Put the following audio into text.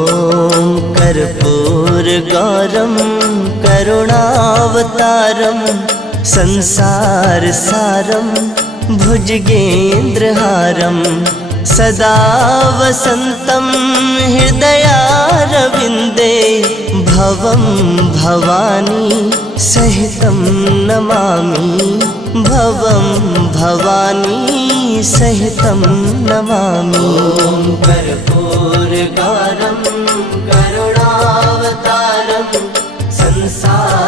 ॐ कर्पूरगौरं करुणावतारं संसारसारं भुजगेन्द्रहारं सदा वसन्तं हृदयारविन्दे भवं भवानी सहितं नमामि भवं भवानी सहितं नमामि। कर्पूरगौरं करुणावतारं संसार